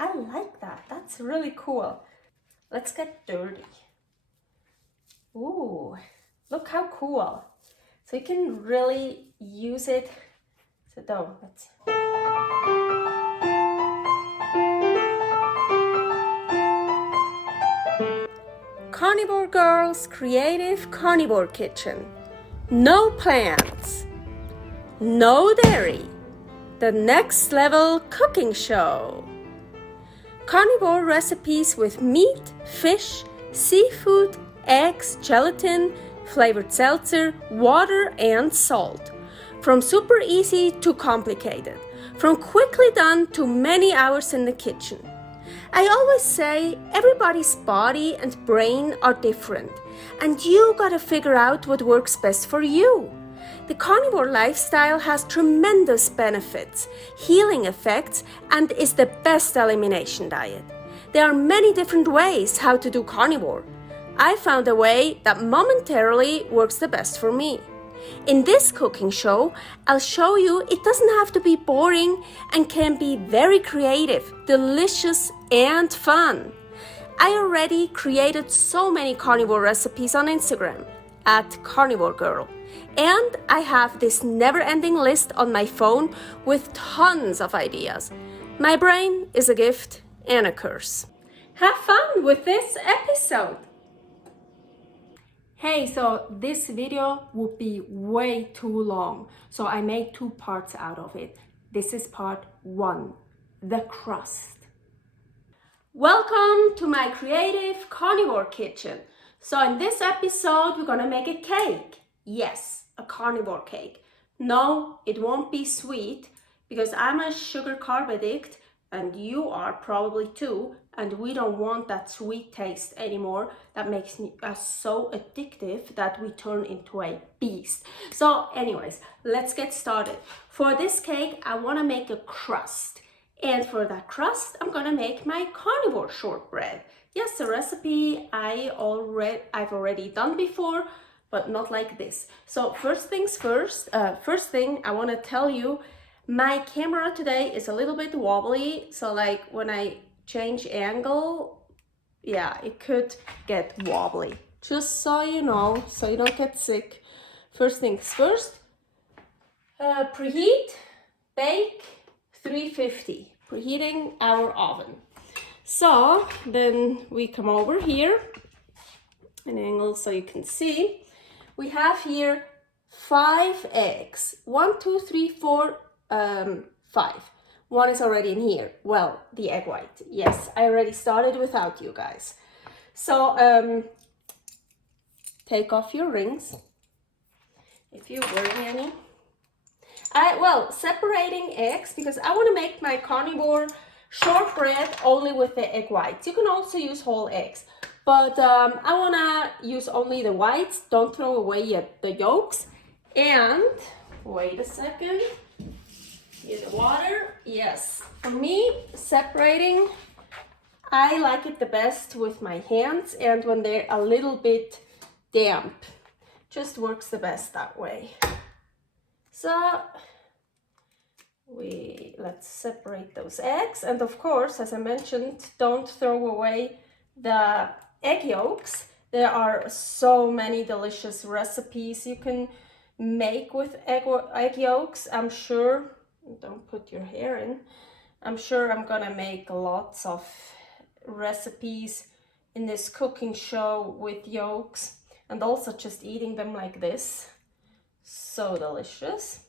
I like that. That's really cool. Let's get dirty. Ooh, look how cool. So you can really use it. So let's. Carnivore Girl's Creative Carnivore Kitchen. No plants, no dairy. The next level cooking show. Carnivore recipes with meat, fish, seafood, eggs, gelatin, flavored seltzer, water, and salt. From super easy to complicated. From quickly done to many hours in the kitchen. I always say everybody's body and brain are different, and you gotta figure out what works best for you. The carnivore lifestyle has tremendous benefits, healing effects, and is the best elimination diet. There are many different ways how to do carnivore. I found a way that momentarily works the best for me. In this cooking show, I'll show you it doesn't have to be boring and can be very creative, delicious, and fun. I already created so many carnivore recipes on Instagram at karnivorgirl. And I have this never-ending list on my phone with tons of ideas. My brain is a gift and a curse. Have fun with this episode! Hey, so this video would be way too long, so I made 2 parts out of it. This is part 1, the crust. Welcome to my creative carnivore kitchen. So in this episode, we're gonna make a cake. Yes, a carnivore cake. No, it won't be sweet because I'm a sugar carb addict and you are probably too, and we don't want that sweet taste anymore that makes us so addictive that we turn into a beast. So anyways, let's get started. For this cake, I wanna make a crust. And for that crust, I'm gonna make my carnivore shortbread. Yes, a recipe I've already done before, but not like this. So first things first, first thing I wanna tell you, my camera today is a little bit wobbly. So like when I change angle, yeah, it could get wobbly. Just so you know, so you don't get sick. First things first, preheat, bake, 350, preheating our oven. So then we come over here, an angle so you can see. We have here 5 eggs. 1, 2, 3, 4, 5. One is already in here. Well, the egg white. Yes, I already started without you guys. So take off your rings if you're wearing any. Separating eggs because I want to make my carnivore shortbread only with the egg whites. You can also use whole eggs, but I want to use only the whites. Don't throw away the yolks. And wait a second. Here's the water. Yes, for me, separating, I like it the best with my hands, and when they're a little bit damp, just works the best that way. So let's separate those eggs, and of course, as I mentioned, don't throw away the egg yolks. There are so many delicious recipes you can make with egg yolks. I'm sure, don't put your hair in, I'm sure I'm gonna make lots of recipes in this cooking show with yolks, and also just eating them like this. So delicious.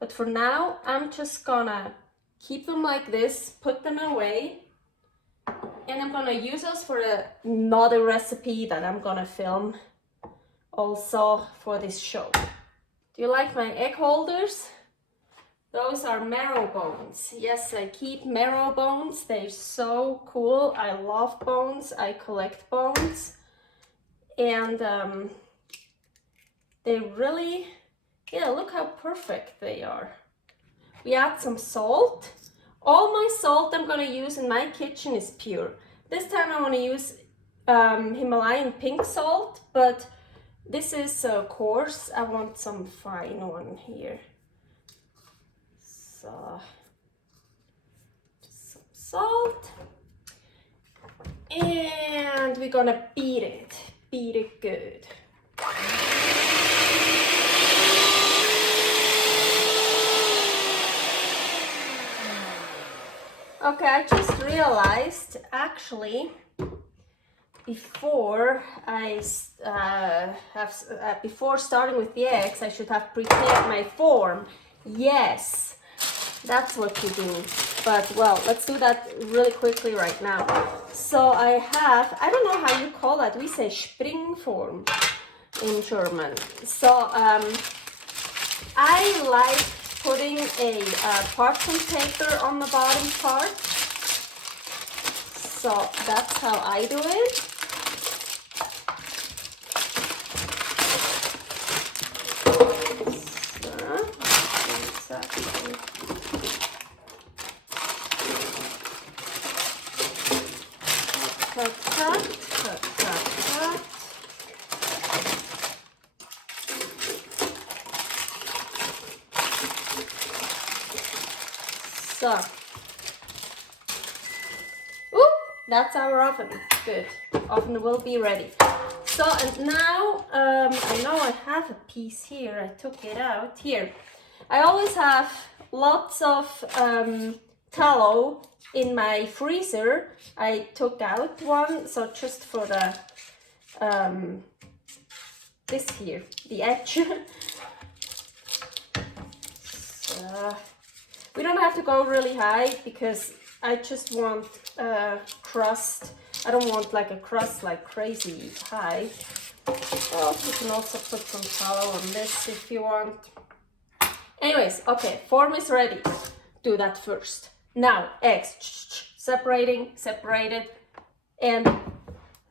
But for now, I'm just gonna keep them like this, put them away, and I'm gonna use those for another recipe that I'm gonna film also for this show. Do you like my egg holders? Those are marrow bones. Yes, I keep marrow bones. They're so cool. I love bones. I collect bones. And they really, yeah, look how perfect they are. We add some salt. All my salt I'm gonna use in my kitchen is pure. This time I wanna use Himalayan pink salt, but this is coarse. I want some fine one here. So, just some salt. And we're gonna beat it good. Okay, I just realized actually before before starting with the eggs, I should have prepared my form. Yes, that's what you do. But well, let's do that really quickly right now. So I don't know how you call that. We say Springform in German. So I like putting a parchment paper on the bottom part. So that's how I do it. So, ooh, that's our oven. Good. Oven will be ready. So, and now, I know I have a piece here. I took it out here. I always have lots of tallow in my freezer. I took out one, so just for the this here, the edge. So, we don't have to go really high because I just want crust. I don't want like a crust like crazy high. Oh, you can also put some tallow on this if you want. Anyways, okay, form is ready. Do that first. Now, eggs. Separated. And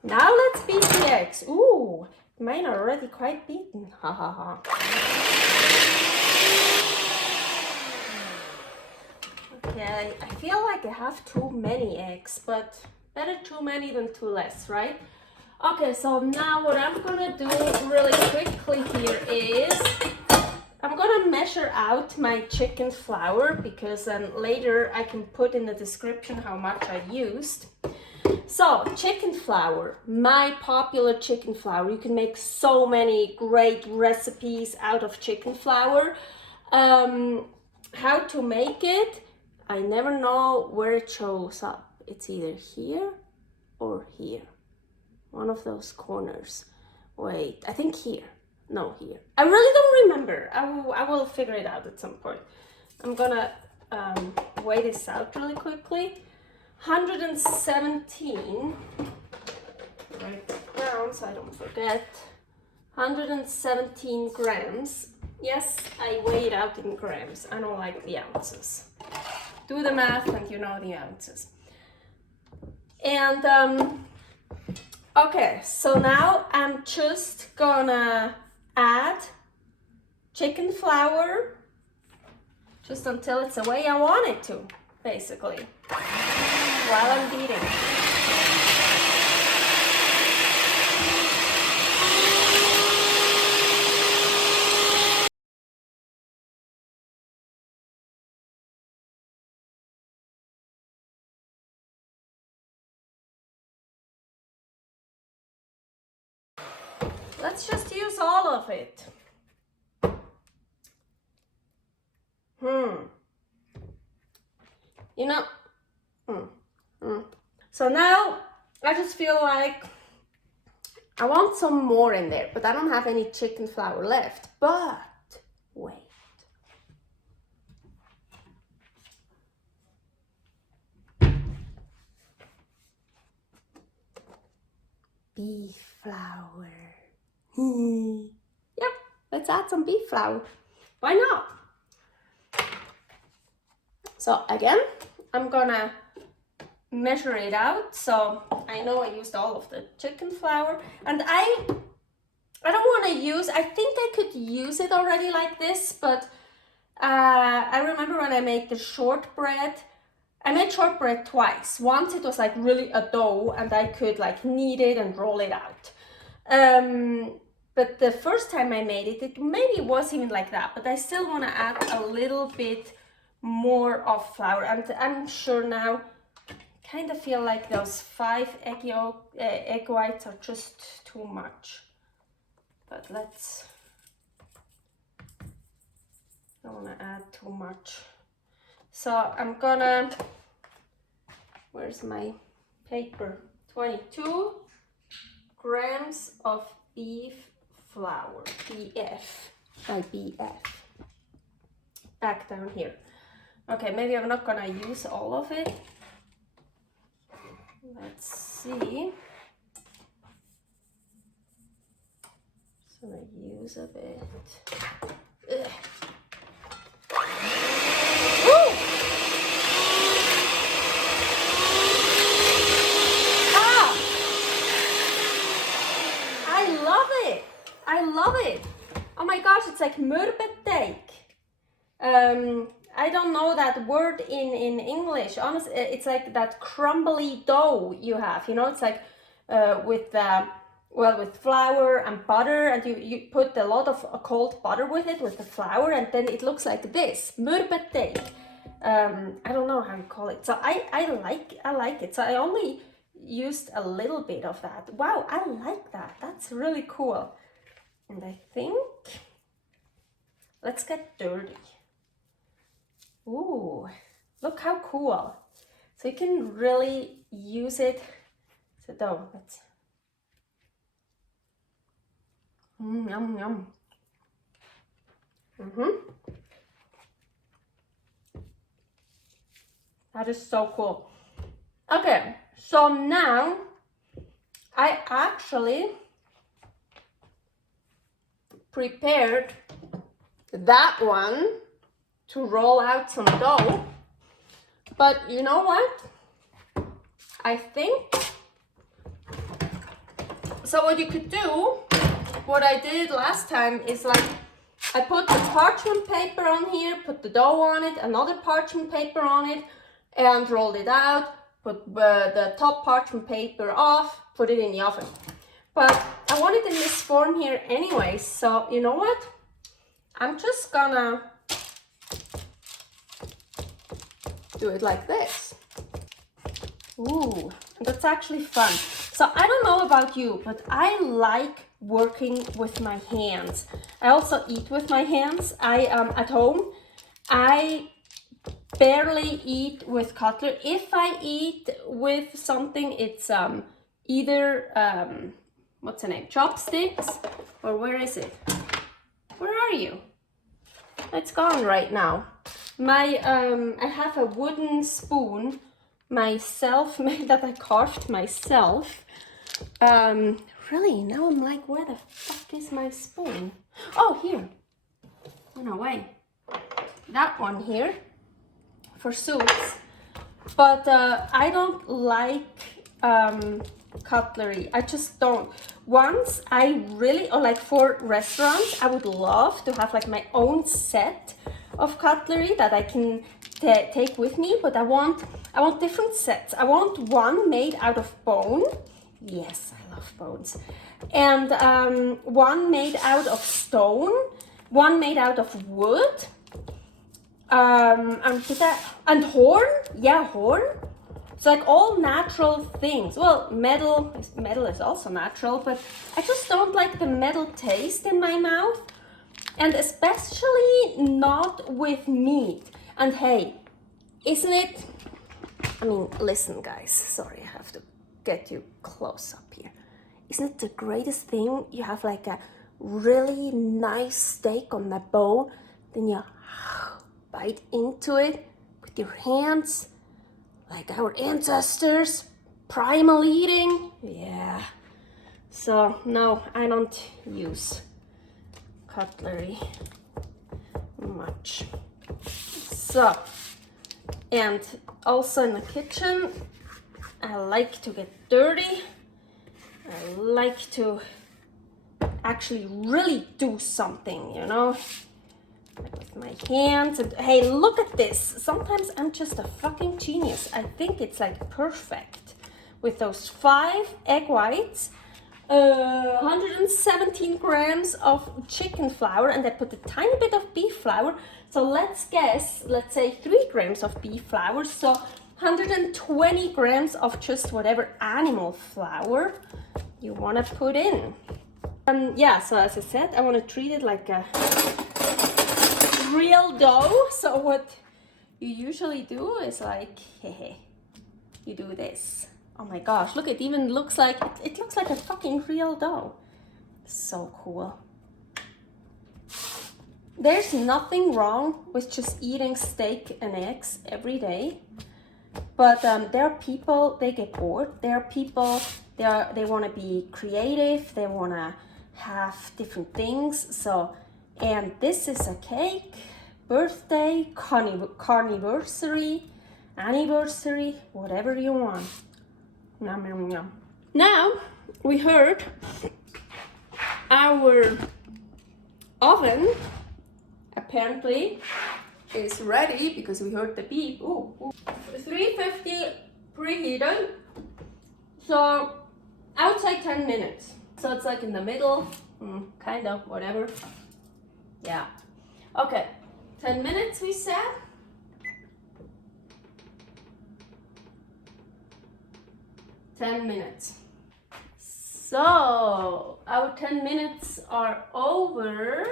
now let's beat the eggs. Ooh, mine are already quite beaten. Ha ha ha. Okay, I feel like I have too many eggs, but better too many than too less, right? Okay, so now what I'm gonna do really quickly here is I'm gonna measure out my chicken flour because then later I can put in the description how much I used. So, chicken flour, my popular chicken flour. You can make so many great recipes out of chicken flour. How to make it? I never know where it shows up. It's either here or here. One of those corners. Wait, I think here. No, here. I really don't remember. I will figure it out at some point. I'm gonna weigh this out really quickly. 117. Write that down so I don't forget. 117 grams. Yes, I weigh it out in grams. I don't like the ounces. Do the math and you know the ounces. And okay, so now I'm just gonna add chicken flour just until it's the way I want it to, basically, while I'm beating. Let's just use all of it. You know, So now I just feel like I want some more in there, but I don't have any chicken flour left. But wait. Beef flour. Yep, let's add some beef flour. Why not? So again, I'm gonna measure it out. So I know I used all of the chicken flour, and I don't want to use, I think I could use it already like this, but I remember when I made the shortbread, I made shortbread twice. Once it was like really a dough and I could like knead it and roll it out. But the first time I made it, it maybe was even like that, but I still want to add a little bit more of flour. And I'm sure now kind of feel like those 5 egg whites are just too much. But let's, I don't want to add too much. So I'm gonna, where's my paper? 22 grams of beef flour, BF. Back down here. Okay, maybe I'm not gonna use all of it. Let's see. So I use a bit. Ugh. Woo! Ah! I love it. I love it. Oh my gosh, it's like mürbeteig. I don't know that word in English. Honestly, it's like that crumbly dough you have. You know, it's like with with flour and butter, and you put a lot of cold butter with it, with the flour, and then it looks like this, mürbeteig. I don't know how you call it. So I like it. So I only used a little bit of that. Wow, I like that. That's really cool. And I think let's get dirty. Ooh, look how cool. So you can really use it. So dough, let's. Yum, yum. That is so cool. Okay, so now I actually prepared that one to roll out some dough, but you know what? I think, so what you could do, what I did last time is like, I put the parchment paper on here, put the dough on it, another parchment paper on it, and rolled it out, put the top parchment paper off, put it in the oven. But I want it in this form here anyway, so you know what? I'm just gonna do it like this. Ooh, that's actually fun. So I don't know about you, but I like working with my hands. I also eat with my hands. At home, I barely eat with cutlery. If I eat with something, it's either what's the name? Chopsticks, or where is it? Where are you? It's gone right now. My I have a wooden spoon myself made that I carved myself. Really, now I'm like, where the fuck is my spoon? Oh, here. Went away. That one here for soups. But I don't like cutlery. I just don't. Once I really, or like for restaurants, I would love to have like my own set of cutlery that I can take with me, but I want different sets. I want one made out of bone. Yes, I love bones. And one made out of stone, one made out of wood, and horn. Yeah, horn. So like all natural things. Well, metal is also natural, but I just don't like the metal taste in my mouth, and especially not with meat. And hey, isn't it? I mean, listen, guys. Sorry, I have to get you close up here. Isn't it the greatest thing? You have like a really nice steak on the bone, then you bite into it with your hands, like our ancestors, primal eating. Yeah. So no, I don't use cutlery much. So, and also in the kitchen, I like to get dirty. I like to actually really do something, you know, like with my hands. And hey, look at this. Sometimes I'm just a fucking genius. I think it's like perfect with those 5 egg whites, 117 grams of chicken flour, and I put a tiny bit of beef flour. So let's guess, let's say 3 grams of beef flour. So 120 grams of just whatever animal flour you want to put in. Yeah, so as I said, I want to treat it like a real dough. So what you usually do is like, you do this. Oh my gosh, look, it even looks like, it looks like a fucking real dough. So cool. There's nothing wrong with just eating steak and eggs every day. But there are people, they get bored. There are people, they want to be creative. They want to have different things. So, and this is a cake, birthday, carniversary, anniversary, whatever you want. Yum, yum, yum. Now, we heard our oven apparently is ready because we heard the beep. Ooh, ooh. 350 preheated. So I would say 10 minutes. So it's like in the middle, kind of, whatever. Yeah. Okay, 10 minutes we said. So our 10 minutes are over.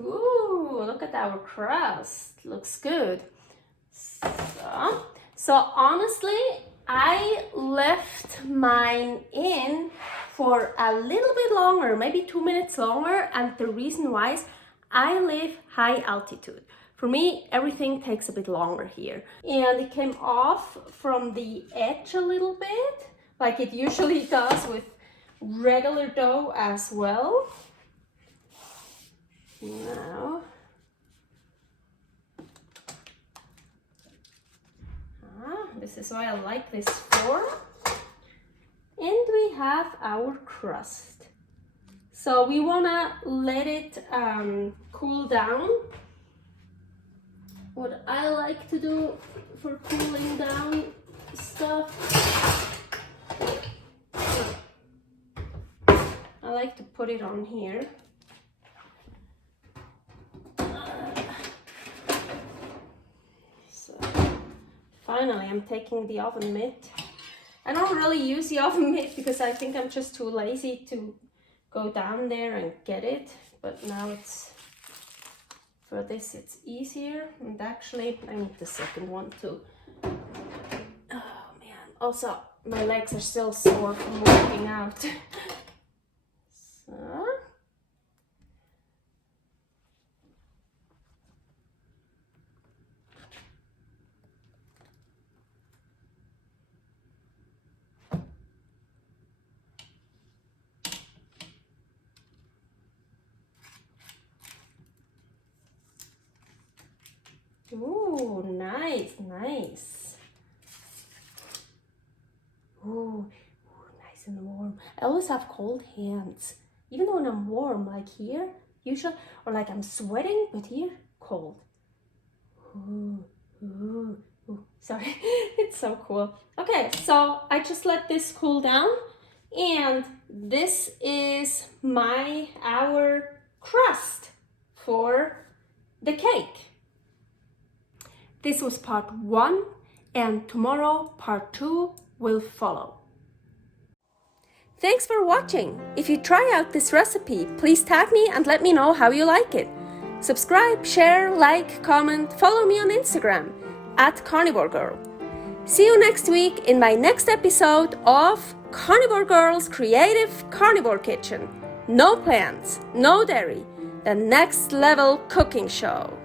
Ooh, look at our crust. Looks good. So honestly, I left mine in for a little bit longer, maybe 2 minutes longer. And the reason why is I live high altitude. For me, everything takes a bit longer here. And it came off from the edge a little bit, like it usually does with regular dough as well. Now, this is why I like this form. And we have our crust. So we wanna let it cool down. What I like to do for cooling down stuff, I like to put it on here. So finally I'm taking the oven mitt. I don't really use the oven mitt because I think I'm just too lazy to go down there and get it, but now it's, for this it's easier. And actually I need the second one too. Oh man, also my legs are still sore from working out. So ooh, nice, nice. Ooh, nice and warm. I always have cold hands, even when I'm warm, like here, usually, or like I'm sweating, but here, cold. Ooh, ooh, ooh. Sorry, it's so cool. Okay, so I just let this cool down, and this is our crust for the cake. This was part 1, and tomorrow part 2 will follow. Thanks for watching. If you try out this recipe, please tag me and let me know how you like it. Subscribe, share, like, comment, follow me on Instagram @carnivorgirl. See you next week in my next episode of Carnivore Girl's Creative Carnivore Kitchen. No plants, no dairy, the next level cooking show.